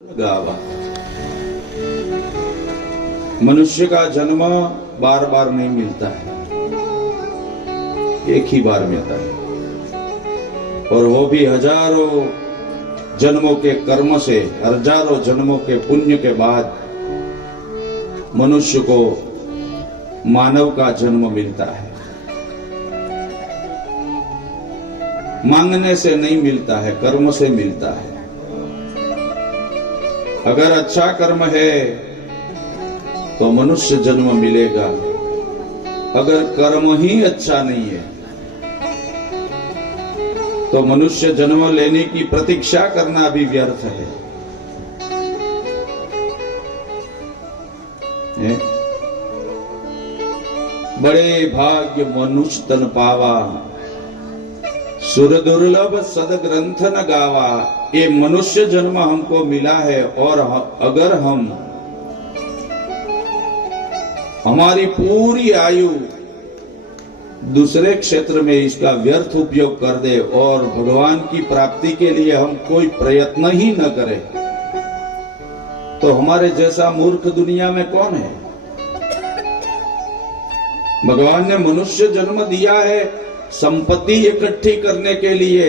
गावा। मनुष्य का जन्म बार बार नहीं मिलता है, एक ही बार मिलता है, और वो भी हजारों जन्मों के कर्म से, हजारों जन्मों के पुण्य के बाद मनुष्य को मानव का जन्म मिलता है। मांगने से नहीं मिलता है, कर्म से मिलता है। अगर अच्छा कर्म है तो मनुष्य जन्म मिलेगा, अगर कर्म ही अच्छा नहीं है तो मनुष्य जन्म लेने की प्रतीक्षा करना भी व्यर्थ है। बड़े भाग्य मनुष्य तन पावा, सुर दुर्लभ सद ग्रंथ न गावा। ये मनुष्य जन्म हमको मिला है, और अगर हम हमारी पूरी आयु दूसरे क्षेत्र में इसका व्यर्थ उपयोग कर दे और भगवान की प्राप्ति के लिए हम कोई प्रयत्न ही न करें, तो हमारे जैसा मूर्ख दुनिया में कौन है। भगवान ने मनुष्य जन्म दिया है संपत्ति इकट्ठी करने के लिए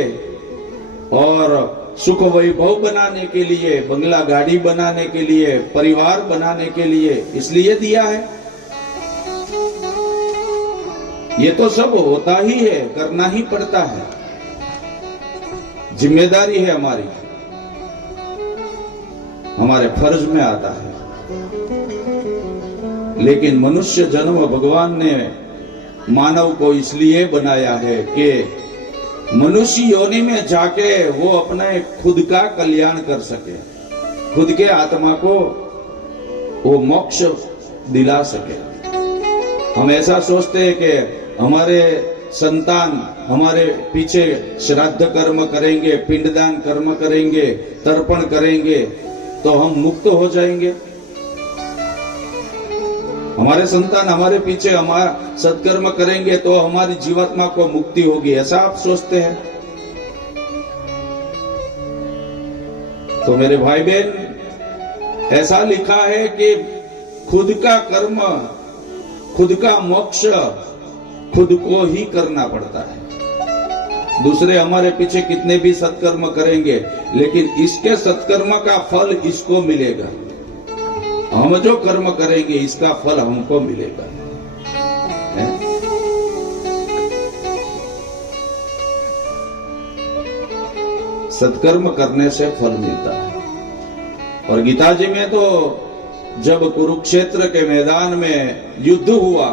और सुख वैभव बनाने के लिए, बंगला गाड़ी बनाने के लिए, परिवार बनाने के लिए, इसलिए दिया है। ये तो सब होता ही है, करना ही पड़ता है, जिम्मेदारी है हमारी, हमारे फर्ज में आता है। लेकिन मनुष्य जन्म भगवान ने मानव को इसलिए बनाया है कि मनुष्य योनि में जाके वो अपने खुद का कल्याण कर सके, खुद के आत्मा को वो मोक्ष दिला सके। हम ऐसा सोचते हैं कि हमारे संतान हमारे पीछे श्राद्ध कर्म करेंगे, पिंडदान कर्म करेंगे, तर्पण करेंगे तो हम मुक्त हो जाएंगे। हमारे संतान हमारे पीछे हमारा सत्कर्म करेंगे तो हमारी जीवात्मा को मुक्ति होगी, ऐसा आप सोचते हैं। तो मेरे भाई बहन, ऐसा लिखा है कि खुद का कर्म, खुद का मोक्ष खुद को ही करना पड़ता है। दूसरे हमारे पीछे कितने भी सत्कर्म करेंगे, लेकिन इसके सत्कर्म का फल इसको मिलेगा। हम जो कर्म करेंगे इसका फल हमको मिलेगा। सत्कर्म करने से फल मिलता है। और गीता जी में तो जब कुरुक्षेत्र के मैदान में युद्ध हुआ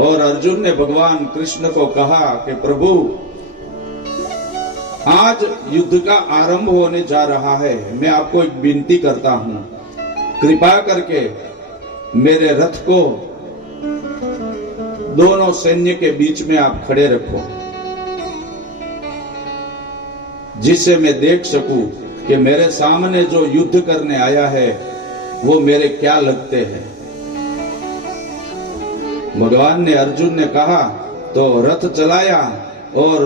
और अर्जुन ने भगवान कृष्ण को कहा कि प्रभु, आज युद्ध का आरंभ होने जा रहा है, मैं आपको एक विनती करता हूं, कृपा करके मेरे रथ को दोनों सैन्य के बीच में आप खड़े रखो, जिससे मैं देख सकूं कि मेरे सामने जो युद्ध करने आया है वो मेरे क्या लगते हैं। भगवान ने, अर्जुन ने कहा तो रथ चलाया और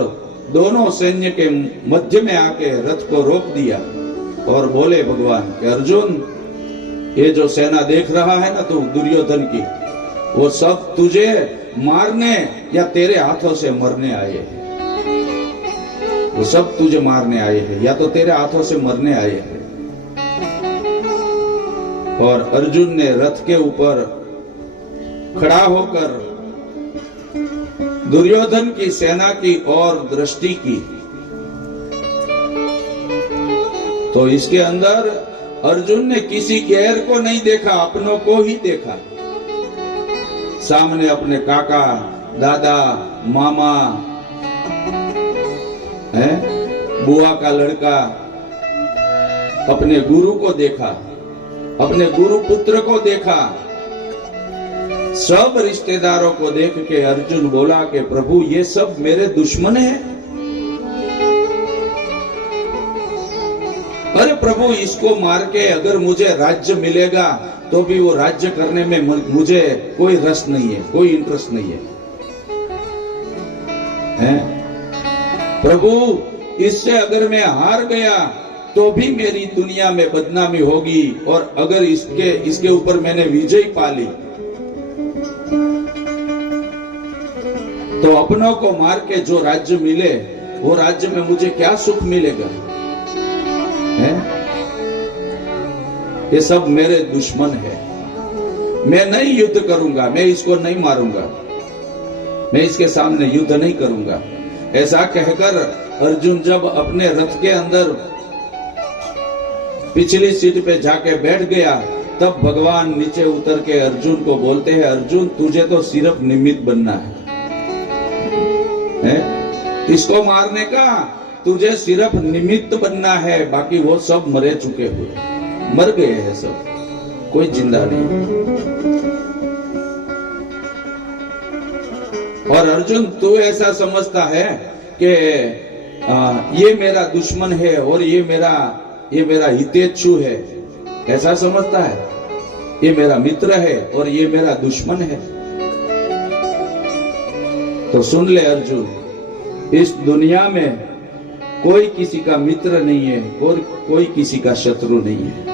दोनों सैन्य के मध्य में आके रथ को रोक दिया और बोले भगवान कि अर्जुन, ये जो सेना देख रहा है ना तू, दुर्योधन की, वो सब तुझे मारने या तेरे हाथों से मरने आए हैं। वो सब तुझे मारने आए हैं या तो तेरे हाथों से मरने आए हैं। और अर्जुन ने रथ के ऊपर खड़ा होकर दुर्योधन की सेना की ओर दृष्टि की, तो इसके अंदर अर्जुन ने किसी गैर को नहीं देखा, अपनों को ही देखा। सामने अपने काका, दादा, मामा, बुआ का लड़का, अपने गुरु को देखा, अपने गुरु पुत्र को देखा, सब रिश्तेदारों को देख के अर्जुन बोला कि प्रभु, ये सब मेरे दुश्मन हैं। अरे प्रभु, इसको मार के अगर मुझे राज्य मिलेगा तो भी वो राज्य करने में मुझे कोई रस नहीं है, कोई इंटरेस्ट नहीं है। प्रभु, इससे अगर मैं हार गया तो भी मेरी दुनिया में बदनामी होगी, और अगर इसके ऊपर मैंने विजय पा ली तो अपनों को मार के जो राज्य मिले वो राज्य में मुझे क्या सुख मिलेगा? है? ये सब मेरे दुश्मन है। मैं नहीं युद्ध करूंगा, मैं इसको नहीं मारूंगा, मैं इसके सामने युद्ध नहीं करूंगा। ऐसा कहकर अर्जुन जब अपने रथ के अंदर पिछली सीट पे जाके बैठ गया, तब भगवान नीचे उतर के अर्जुन को बोलते हैं, अर्जुन तुझे तो सिर्फ निमित्त बनना है? इसको मारने का तुझे सिर्फ निमित्त बनना है, बाकी वो सब मरे चुके हुए, मर गए हैं सब, कोई जिंदा नहीं। और अर्जुन तू ऐसा समझता है कि ये मेरा दुश्मन है और ये मेरा हितेच्छु है, ऐसा समझता है? ये मेरा मित्र है और ये मेरा दुश्मन है। तो सुन ले अर्जुन, इस दुनिया में कोई किसी का मित्र नहीं है और कोई किसी का शत्रु नहीं है?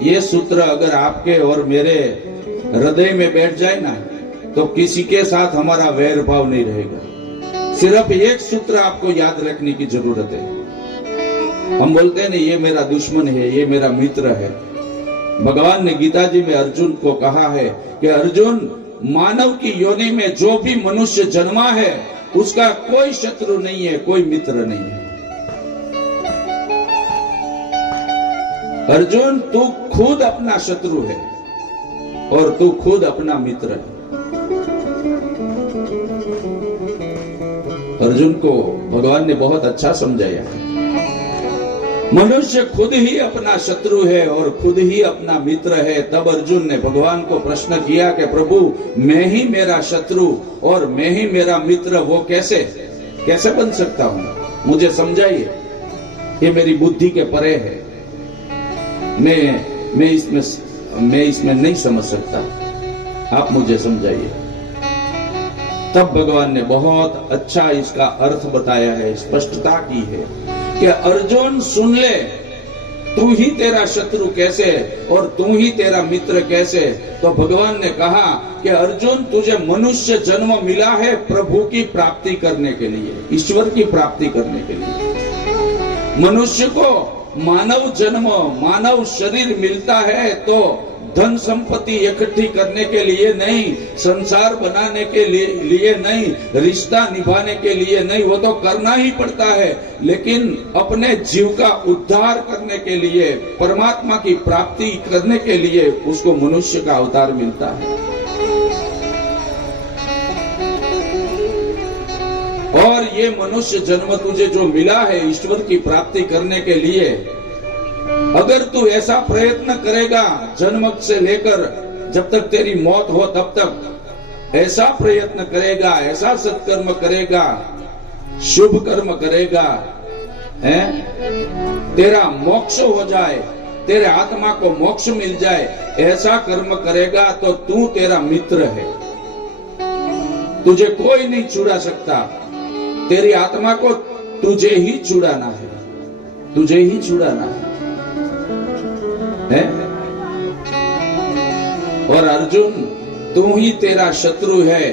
ये सूत्र अगर आपके और मेरे हृदय में बैठ जाए ना, तो किसी के साथ हमारा वैर भाव नहीं रहेगा। सिर्फ एक सूत्र आपको याद रखने की जरूरत है। हम बोलते हैं ना, ये मेरा दुश्मन है, ये मेरा मित्र है। भगवान ने गीता जी में अर्जुन को कहा है कि अर्जुन, मानव की योनि में जो भी मनुष्य जन्मा है उसका कोई शत्रु नहीं है, कोई मित्र नहीं है। अर्जुन, तू खुद अपना शत्रु है और तू खुद अपना मित्र है। अर्जुन को भगवान ने बहुत अच्छा समझाया। मनुष्य खुद ही अपना शत्रु है और खुद ही अपना मित्र है। तब अर्जुन ने भगवान को प्रश्न किया कि प्रभु, मैं ही मेरा शत्रु और मैं ही मेरा मित्र, वो कैसे बन सकता हूं? मुझे समझाइए, ये मेरी बुद्धि के परे है, मैं इसमें नहीं समझ सकता, आप मुझे समझाइए। तब भगवान ने बहुत अच्छा इसका अर्थ बताया है, स्पष्टता की है कि अर्जुन सुन ले, तू ही तेरा शत्रु कैसे और तू ही तेरा मित्र कैसे? तो भगवान ने कहा कि अर्जुन, तुझे मनुष्य जन्म मिला है प्रभु की प्राप्ति करने के लिए, ईश्वर की प्राप्ति करने के लिए। मनुष्य को मानव जन्म, मानव शरीर मिलता है तो धन संपत्ति इकट्ठी करने के लिए नहीं, संसार बनाने के लिए नहीं, रिश्ता निभाने के लिए नहीं, वो तो करना ही पड़ता है, लेकिन अपने जीव का उद्धार करने के लिए, परमात्मा की प्राप्ति करने के लिए उसको मनुष्य का अवतार मिलता है। और ये मनुष्य जन्म तुझे जो मिला है ईश्वर की प्राप्ति करने के लिए, अगर तू ऐसा प्रयत्न करेगा जन्म से लेकर जब तक तेरी मौत हो तब तक ऐसा प्रयत्न करेगा, ऐसा सत्कर्म करेगा, शुभ कर्म करेगा, तेरा मोक्ष हो जाए, तेरे आत्मा को मोक्ष मिल जाए, ऐसा कर्म करेगा तो तू तेरा मित्र है। तुझे कोई नहीं छुड़ा सकता, तेरी आत्मा को तुझे ही छुड़ाना है, तुझे ही छुड़ाना है। और अर्जुन, तू ही तेरा शत्रु है।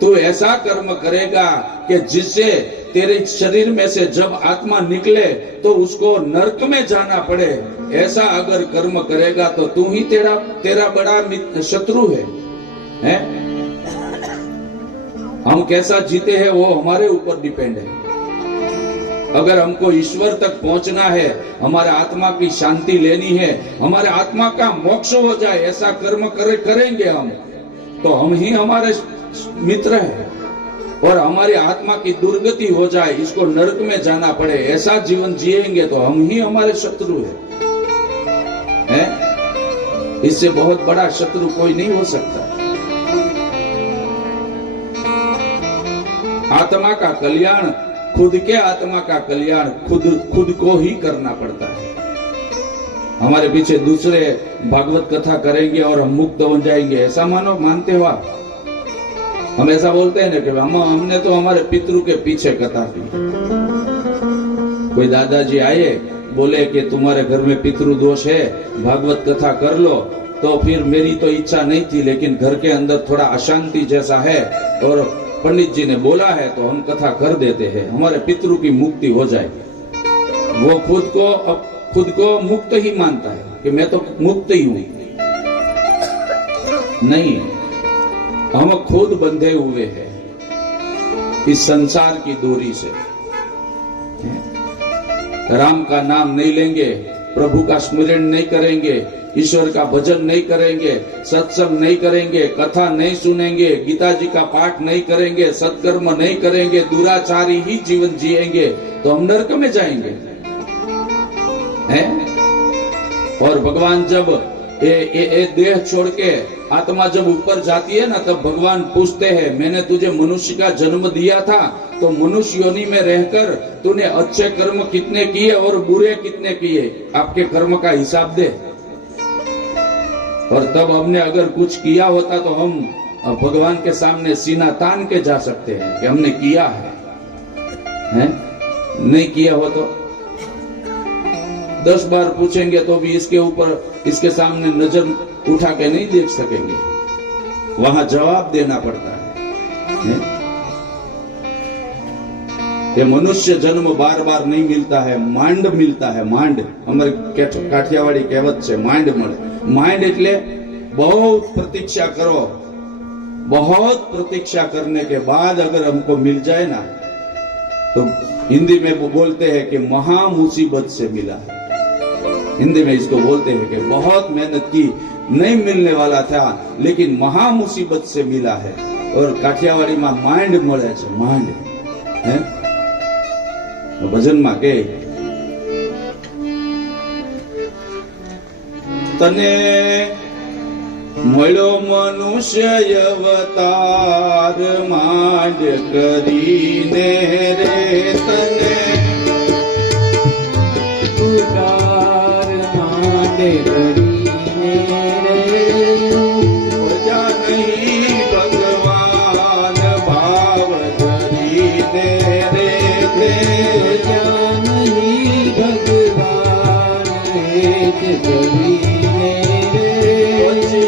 तू ऐसा कर्म करेगा कि जिससे तेरे शरीर में से जब आत्मा निकले तो उसको नरक में जाना पड़े, ऐसा अगर कर्म करेगा तो तू ही तेरा बड़ा शत्रु है? हम कैसा जीते हैं वो हमारे ऊपर डिपेंड है। अगर हमको ईश्वर तक पहुंचना है, हमारे आत्मा की शांति लेनी है, हमारे आत्मा का मोक्ष हो जाए, ऐसा कर्म करेंगे हम, तो हम ही हमारे मित्र हैं। और हमारी आत्मा की दुर्गति हो जाए, इसको नरक में जाना पड़े, ऐसा जीवन जिएंगे तो हम ही हमारे शत्रु हैं। इससे बहुत बड़ा शत्रु कोई नहीं हो सकता। आत्मा का कल्याण, खुद के आत्मा का कल्याण खुद को ही करना पड़ता है। हमारे पीछे दूसरे भागवत कथा करेंगे और हम मुक्त हो जाएंगे, ऐसा मानते हो आप? हम ऐसा बोलते हैं ना कि हमने तो हमारे पितरों के पीछे कथा की। कोई दादाजी आए, बोले कि तुम्हारे घर में पितृ दोष है, भागवत कथा कर लो। तो फिर मेरी तो इच्छा नहीं थी, लेकिन घर के अंदर थोड़ा अशांति जैसा है और पंडित जी ने बोला है तो हम कथा कर देते हैं, हमारे पितरों की मुक्ति हो जाए। वो खुद को मुक्त ही मानता है कि मैं तो मुक्त ही हूं। नहीं, हम खुद बंधे हुए हैं इस संसार की डोरी से। राम का नाम नहीं लेंगे, प्रभु का स्मरण नहीं करेंगे, ईश्वर का भजन नहीं करेंगे, सत्संग नहीं करेंगे, कथा नहीं सुनेंगे, गीता जी का पाठ नहीं करेंगे, सत्कर्म नहीं करेंगे, दुराचारी ही जीवन जिएंगे तो हम नरक में जाएंगे हैं? और भगवान जब ये देह छोड़ के आत्मा जब ऊपर जाती है ना, तब भगवान पूछते हैं, मैंने तुझे मनुष्य का जन्म दिया था तो मनुष्य योनि में रहकर तूने अच्छे कर्म कितने किए और बुरे कितने किए, आपके कर्म का हिसाब दे। और तब हमने अगर कुछ किया होता तो हम भगवान के सामने सीना तान के जा सकते हैं कि हमने किया है? नहीं किया हो तो 10 बार पूछेंगे तो भी इसके सामने नजर उठा के नहीं देख सकेंगे, वहां जवाब देना पड़ता है। ये मनुष्य जन्म बार बार नहीं मिलता है, मांड मिलता है। मांड हमारे काठियावाड़ी कहेवत है, मांड मळे। मांड એટલે बहुत प्रतीक्षा करो, बहुत प्रतीक्षा करने के बाद अगर हमको मिल जाए ना, तो हिंदी में वो बोलते हैं कि महा मुसीबत से मिला। हिंदी में इसको बोलते हैं कि बहुत मेहनत की, नहीं मिलने वाला था लेकिन महा मुसीबत से मिला है। और काठियावाड़ी में मांड મળે છે, मांड है भजन में के तने મળ્યો મનુષ્ય અવતાર માંડ કરીને રે, તને ઉતાર માંડ કરીને રે, મજા નહીં ભગવાન ભાવ ધરીને રે, મજા નહીં ભગવાન હેત ધરીને રે,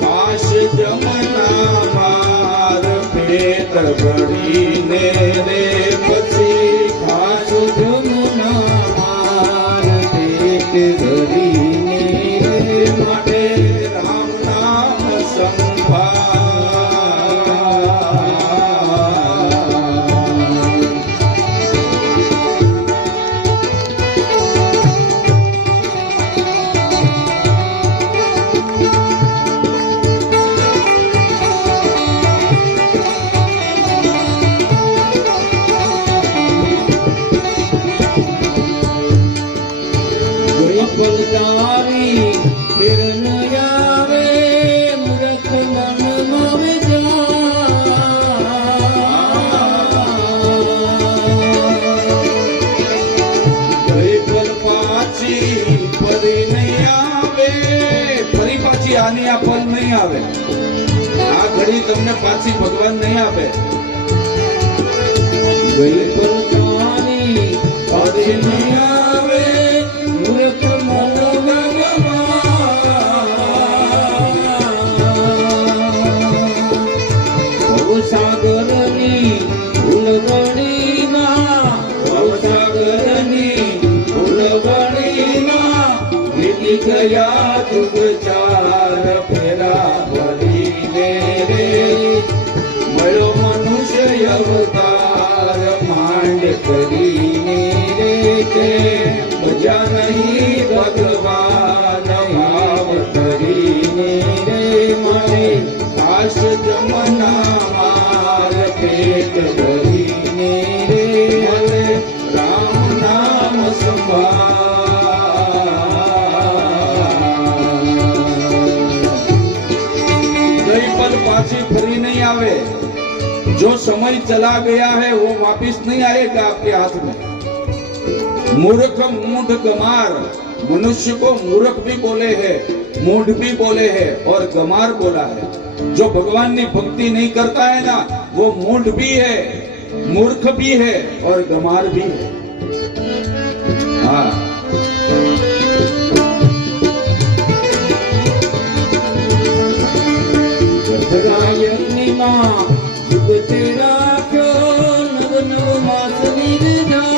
ખાસ જમના માર પેટ ભરીને રે, પછી ખાસ જમના માર પેટ ભરીને રે, માટે રામ નામ સંભાળ। પલટાવી ફિર ન આવે, મૂર્ખ મનમાં વિચાર। ગઈ પલ પાછી ફરી નહીં આવે, ફરી પાછી આની આ પલ નહીં આવે, આ ઘડી તમને પાછી ભગવાન નહીં આપે। ગઈ પલ પાછી ફરી નહીં આવે, મૂર્ખ સાગરની ફૂલવણીમાં, સાગરની ફૂલવણીમાં વીતી ગયા યુગ 4 ફેરા ભરીને રે, મળ્યો મનુષ્ય અવતાર માંડ કરીને રે, કે મજા નહીં ભગવાન ભાવ ધરીને રે, મારે ખાસ જમના માર પેટ ભરીને રે, મને રામ નામ સંભાળ। गई पल पाछी फरी नहीं आवे, जो समय चला गया है वो वापिस नहीं आएगा आपके हाथ में। मूर्ख मूढ़ गमार, मनुष्य को मूर्ख भी बोले हैं, मूढ़ भी बोले हैं और गमार बोला है। जो भगवान की भक्ति नहीं करता है ना, वो मूढ़ भी है, मूर्ख भी है और गंवार भी है। हाँ, ગજરાયની માં જુગતે રાખ્યો નવ નવ માસ નિર્ધાર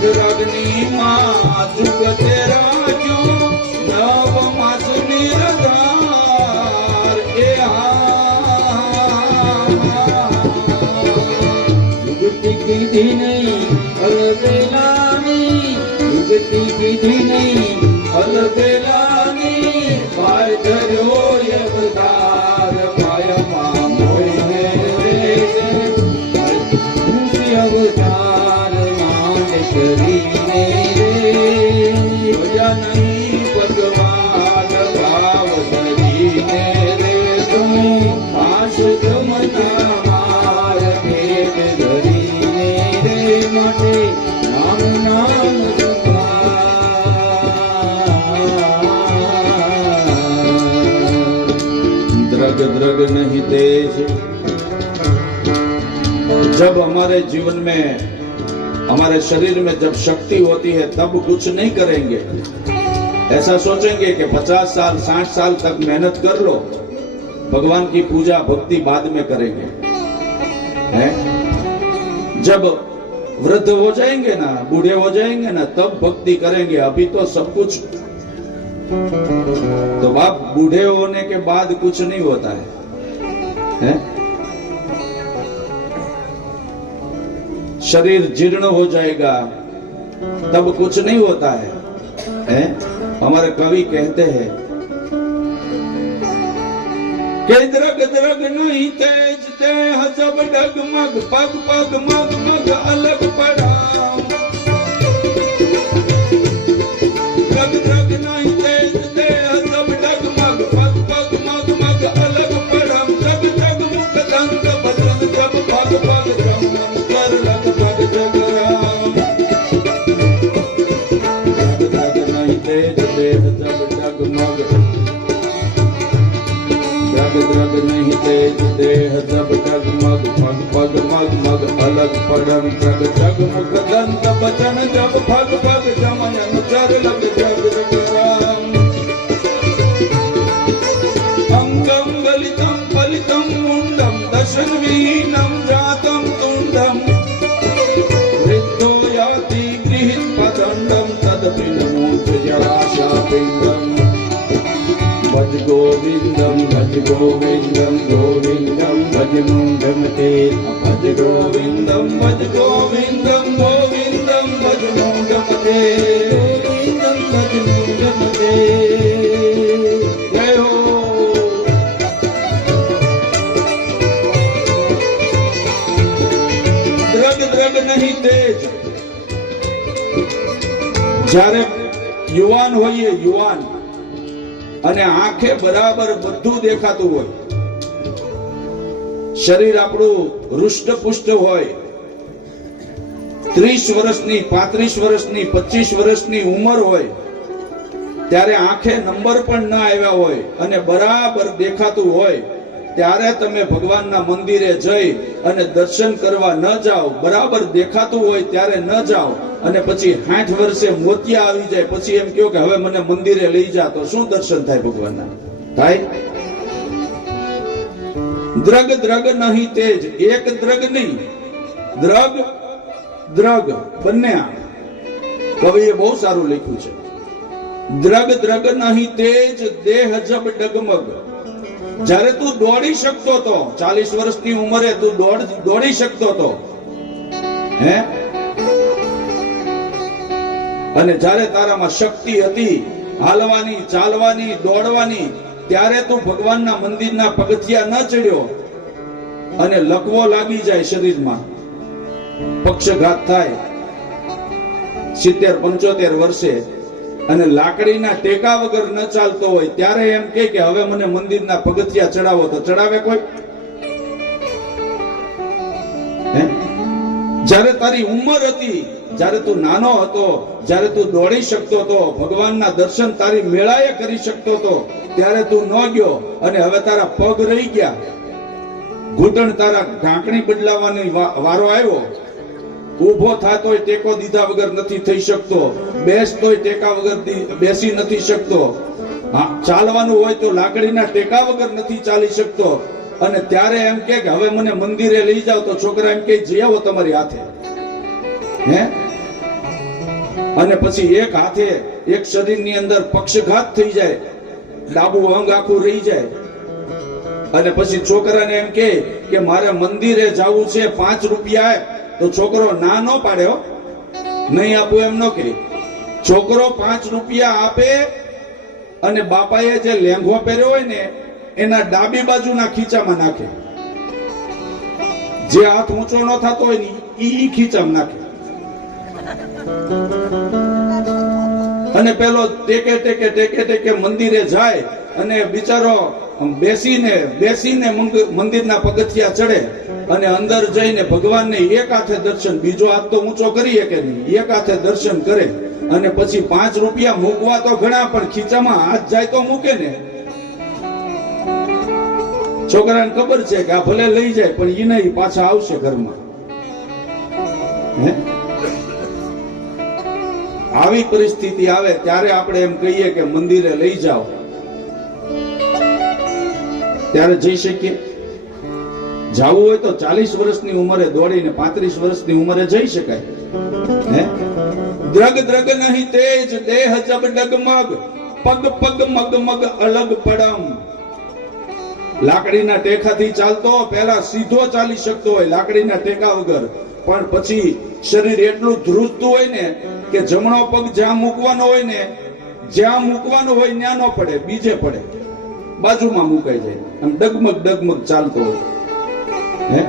ગજરાગની માં જુગતે રાખ્યો નવ માસ નિર્ધાર એ જુગતી કીધી નહીં અલબેલાની જુગતી કીધી નહીં અલબેલાની પાય ધર્યો યવદાર પાયમાં મોઈને અવતાર માંગ કરીને જોયા નહીં ભગવાન ભાવ ધરીને રે તમે આશ જમના માર ભેટ ધરીને રે માટે નામ નામ द्रग द्रग नहीं तेज। जब हमारे जीवन में, हमारे शरीर में जब शक्ति होती है तब कुछ नहीं करेंगे, ऐसा सोचेंगे कि 50 साल 60 साल तक मेहनत कर लो, भगवान की पूजा भक्ति बाद में करेंगे, हैं? जब वृद्ध हो जाएंगे ना, बूढ़े हो जाएंगे ना, तब भक्ति करेंगे, अभी तो सब कुछ। तो बाप बूढ़े होने के बाद कुछ नहीं होता है? शरीर जीर्ण हो जाएगा तब कुछ नहीं होता है? हमारे कवि कहते हैं कि द्रग द्रग नहीं तेज देह जब डगमग पग पग मग मग अलग पड़ा। द्रग द्रग नहीं तेज देह जब डगमग पग पग मग मग अलग पड़ा। जग जग मुख दंत बदन जब पग पग जम कर लग पग जग राम। द्रग द्रग नहीं तेज देह जब डगमग, द्रग द्रग नहीं तेज देह जब डगमग पग पग मग मग अलग पड़म। जग जग मुख दंत बचन जब पग पग जमन चर लग जग जग राम। अंगम गलितम फलितम मुंडम दशन विहीनम जातम तुंडम। वृद्धो याति गृहीत पदंडम तदपि न मूर्छ जराशा पिंडम। भज गोविंदम गोविंदम भज मुंडम ते। भज गोविंदम गोविंदम भज मुंडम ते। ગોવિંદમ ભજ મુંડમ તે। जय हो। द्रग द्रग नहीं तेज। જ્યારે યુવાન હોઈએ, યુવાન અને આંખે બરાબર બધું દેખાતું હોય, શરીર આપણું હૃષ્ટપુષ્ટ હોય, 30 વર્ષની 35 વર્ષની 25 વર્ષની ઉંમર હોય, ત્યારે આંખે નંબર પણ ના આવ્યા હોય અને બરાબર દેખાતું હોય, ત્યારે તમે ભગવાનના મંદિરે જઈ અને દર્શન કરવા ન જાઓ, બરાબર દેખાતું હોય ત્યારે ન જાઓ અને પછી 60 વર્ષે મોતિયા આવી જાય, પછી એમ કહો કે હવે મને મંદિરે લઈ જા, તો શું દર્શન થાય ભગવાનના? થાય? દ્રગ દ્રગ નહીં તેજ, એક દ્રગ નહીં, દ્રગ દ્રગ બંને. કવિએ બહુ સારું લખ્યું છે. દ્રગ દ્રગ નહીં તેજ દેહ જબ ડગમગ. જ્યારે તું દોડી શકતો તો, 40 વર્ષની ઉંમરે તું દોડી શકતો તો, હે, અને જ્યારે તારામાં શક્તિ હતી હાલવાની, ચાલવાની, દોડવાની, ત્યારે તું ભગવાનના મંદિરના પગથિયા ન ચડ્યો અને લકવો લાગી જાય શરીરમાં, પક્ષઘાત થાય 70-75 વર્ષે અને લાકડીના ટેકા વગર ન ચાલતો હોય, ત્યારે એમ કે હવે મને મંદિરના પગથિયા ચડાવો, તો ચડાવે કોઈ? જ્યારે તારી ઉંમર હતી, જ્યારે તું નાનો હતો, જ્યારે તું દોડી શકતો હતો, ભગવાનના દર્શન તારી મેળાએ કરી શકતો હતો, ત્યારે તું ન ગયો અને હવે તારા પગ રહી ગયા. ઘૂંટણ તારા ઢાંકણી બદલાવાની વારો આવ્યો. ઊભો થાતોય ટેકો દીધા વગર નથી થઈ શકતો, બેસતોય ટેકા વગર બેસી નથી શકતો, ચાલવાનું હોય તો લાકડીના ટેકા વગર નથી ચાલી શકતો. અને ત્યારે એમ કે હવે મને મંદિરે લઈ જાવ, તો છોકરા એમ કે જઈ આવો તમારી હાથે. હે? અને પછી એક હાથે એક શરીરની અંદર પક્ષઘાત થઈ જાય, ડાબુ અંગ આખું રહી જાય. અને પછી છોકરાને એમ કે મારે મંદિરે જવું છે, 5 રૂપિયા આપ. તો છોકરો ના ન પાડે, હો, નહીં આપું એમ ન કે. છોકરો 5 રૂપિયા આપે અને બાપાએ જે લેંઘો પહેર્યો હોય ને એના ડાબી બાજુના ખીચામાં નાખે. જે હાથ ઊંચો ન થતો હોય ને ઈ ખીચામાં નાખે. અને પેલો ટેકે ટેકે ટેકે ટેકે મંદિરે જાય અને બિચારો બેસીને મંદિરના પગથિયા ચડે અને અંદર જઈને ભગવાનને એક હાથે દર્શન, બીજો હાથ તો ઊંચો કરી શકે નહીં, એક હાથે દર્શન કરે. અને પછી 5 રૂપિયા મૂકવા તો ઘણા, પણ ખીચામાં હાથ જાય તો મૂકે ને. છોકરાને ખબર છે કે આ ભલે લઈ જાય પણ ઈ નહીં, પાછા આવશે ઘરમાં. હે? આવી પરિસ્થિતિ આવે ત્યારે આપણે એમ કહીએ કે મંદિરે લઈ જાઓ, ત્યારે જઈ શકીએ. જવું હોય તો 40 વર્ષની ઉંમરે દોડીને 35 વર્ષની ઉંમરે જઈ શકાય. હે? દ્રગ દ્રગ નહીં તેજ, દેહ જબ ડગમગ, પગ પગ મગ મગ અલગ પડમ. લાકડીના ટેકાથી ચાલતો, પહેલા સીધો ચાલી શકતો હોય લાકડીના ટેકા વગર, પણ પછી શરીર એટલું ધ્રુજતું હોય ને કે જમણો પગ જ્યાં મૂકવાનો હોય ને, જ્યાં મૂકવાનો હોય ત્યાં ન પડે, બીજે પડે, બાજુમાં મુકાઈ જાય. આમ ડગમગ ડગમગ ચાલતો હોય. હે?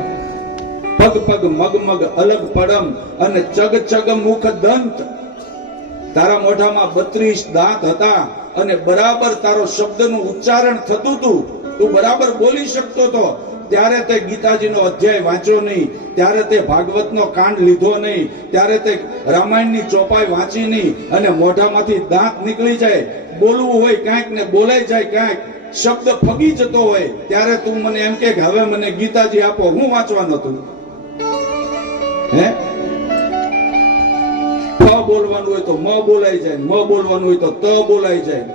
પગ પગ મગ મગ અલગ પડમ અને ચગ ચગ મુખ દંત. તારા મોઢામાં 32 દાંત હતા અને બરાબર તારો શબ્દનું ઉચ્ચારણ થતું હતું, તું બરાબર બોલી શકતો હતો. ત્યારે તે ગીતાજીનો અધ્યાય વાંચ્યો નહીં, ત્યારે તે ભાગવતનો કાંડ લીધો નહીં, ત્યારે તે રામાયણની ચોપાઈ વાંચી નહીં, અને મોઢામાંથી દાંત નીકળી જાય, બોલવું હોય કાંઈક ને બોલાઈ જાય કાંઈક, શબ્દ ફગી જતો હોય, ત્યારે તું મને એમ કે હવે મને ગીતાજી આપો, હું વાંચવાનો છું. હે? ફ બોલવાનું હોય તો મ બોલાઈ જાય, મ બોલવાનું હોય તો ત બોલાઈ જાય.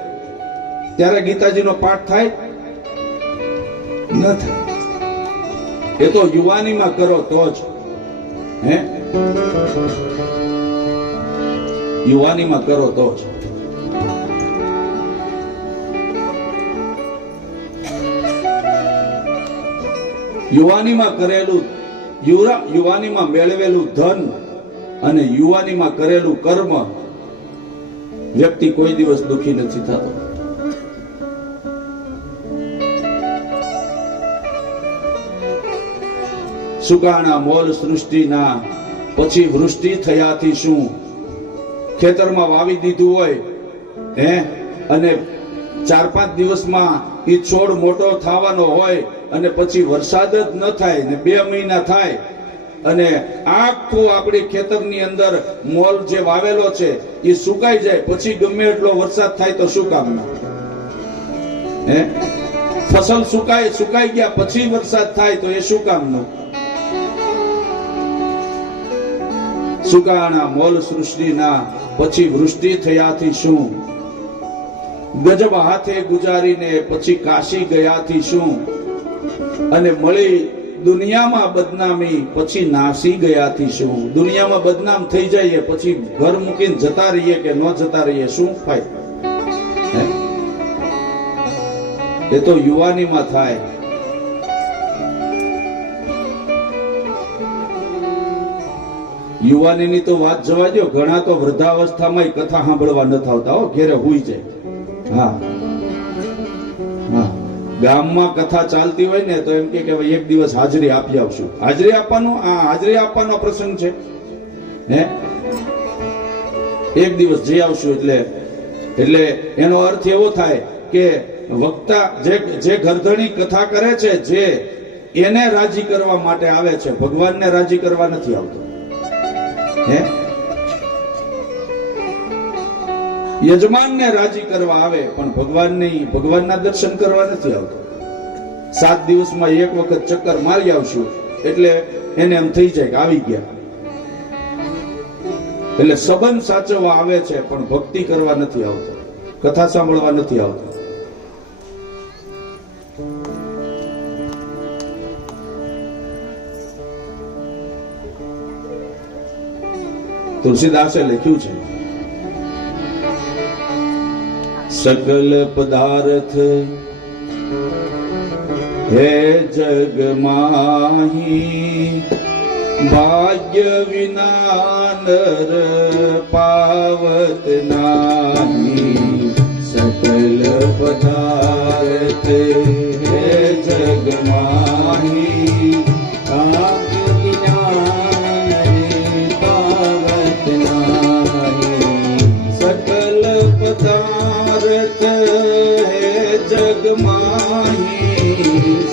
ત્યારે ગીતાજીનો પાઠ થાય ન થાય. એ તો યુવાનીમાં કરો તો જ. હે? યુવાનીમાં કરો તો જ. યુવાનીમાં કરેલું, યુવાનીમાં મેળવેલું ધન અને યુવાનીમાં કરેલું કર્મ, વ્યક્તિ કોઈ દિવસ દુખી નથી થતો. સુકાણા મોલ સૃષ્ટિના, પછી વૃષ્ટિ થયાથી શું? ખેતરમાં વાવી દીધું હોય, હે, અને 4-5 દિવસમાં એ છોડ મોટો થવાનો હોય અને પછી વરસાદ જ ન થાય ને 2 મહિના થાય અને આખું આપણી ખેતરની અંદર મોલ જે વાવેલો છે એ સુકાઈ જાય, પછી ગમે એટલો વરસાદ થાય તો શું કામના? હે? ફસલ સુકાઈ ગયા પછી વરસાદ થાય તો એ શું કામનું? સુકાણા મોલ સૃષ્ટિના, પછી વૃષ્ટિ થયાથી શું? ગજબ હાથે ગુજારીને પછી કાશી ગયાથી શું? અને મળી દુનિયામાં બદનામી, પછી નાસી ગયાથી શું? દુનિયામાં બદનામ થઈ જઈએ પછી ઘર મૂકીને જતા રહીએ કે ન જતા રહીએ, શું ફાયદો? એ તો યુવાનીમાં થાય. યુવાનીની તો વાત જવા દો, ઘણા તો વૃદ્ધાવસ્થામાં કથા સાંભળવા ન આવતા, હો, ઘેરે હુઈ જાય. હા હા, ગામમાં કથા ચાલતી હોય ને તો એમ કે ભાઈ એક દિવસ હાજરી આપી આવશું. હાજરી આપવાનો, આ હાજરી આપવાનો પ્રસંગ છે. હે? એક દિવસ જઈ આવશું એટલે એનો અર્થ એવો થાય કે વક્તા જે ગરધણી કથા કરે છે, જે એને રાજી કરવા માટે આવે છે, ભગવાનને રાજી કરવા નથી આવતો. હે યજમાનને રાજી કરવા આવે પણ ભગવાનના દર્શન કરવા નથી આવતો. 7 દિવસમાં એક વખત ચક્કર મારી આવશું એટલે એને એમ થઈ જાય કે આવી ગયા. એટલે સંબંધ સાચવવા આવે છે પણ ભક્તિ કરવા નથી આવતો, કથા સાંભળવા નથી આવતો. તુલસીદાસે લખ્યું છે, સકલ પદાર્થ હે જગ માહી, ભાગ્ય વિના નર પાવત નાહી. સકલ પદાર્થ હે જગ માહી, ભાગ્ય વિના નરે પાવત નાહી. સકલ પદાર્થ હે જગ માહી,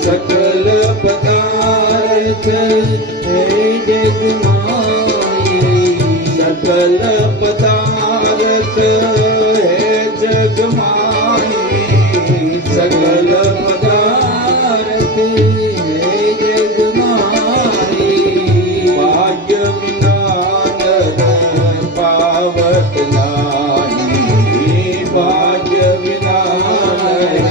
સકલ પદાર્થ હે જગ માહી. સકલ પદાર્થ હે જગ માહી, સકલ પદાર્થ હે જગ માહી. ભાગ્ય વિના નર પાવત નાહી, ભાગ્ય વિના નર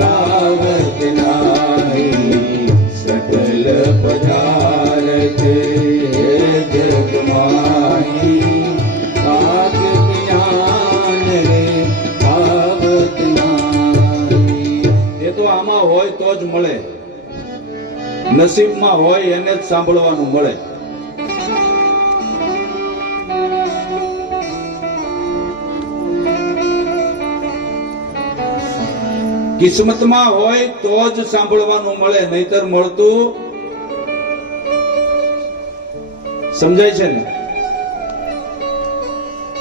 પાવત નાહી. સકલ પદાર્થ હે જગ માહી, ભાગ્ય વિના નરે પાવત નાહી. એ તો આમાં હોય તો જ મળે, નસીબમાં હોય એને જ સાંભળવાનું મળે. કિસ્મતમાં હોય તો જ સાંભળવાનું મળે, નહીતર મળતું સમજાય છે ને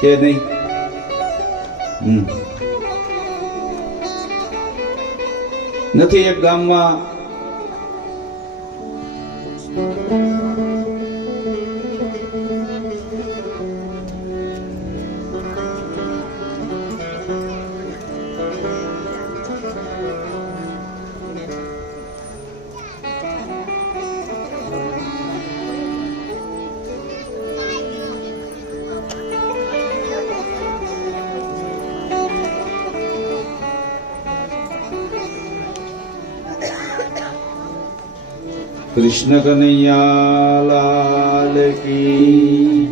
કે નહીં? નથી એક ગામમાં કૃષ્ણ કનૈયા લાલ કી.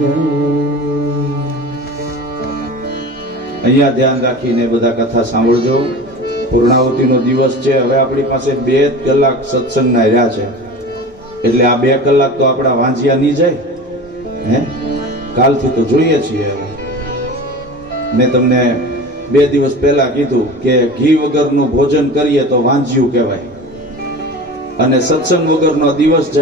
અહીંયા ધ્યાન રાખીને બધા કથા સાંભળજો. પૂર્ણાહુતિનો દિવસ છે. હવે આપણી પાસે 2 કલાક સત્સંગના રહ્યા છે, એટલે આ 2 કલાક તો આપણા વાંજિયા નહીં જાય. હે કાલથી તો જોઈએ છીએ. હવે મેં તમને 2 દિવસ પહેલા કીધું કે ઘી વગરનું ભોજન કરીએ તો વાંજિયું કહેવાય, અને સત્સંગ વગરનો દિવસ જાય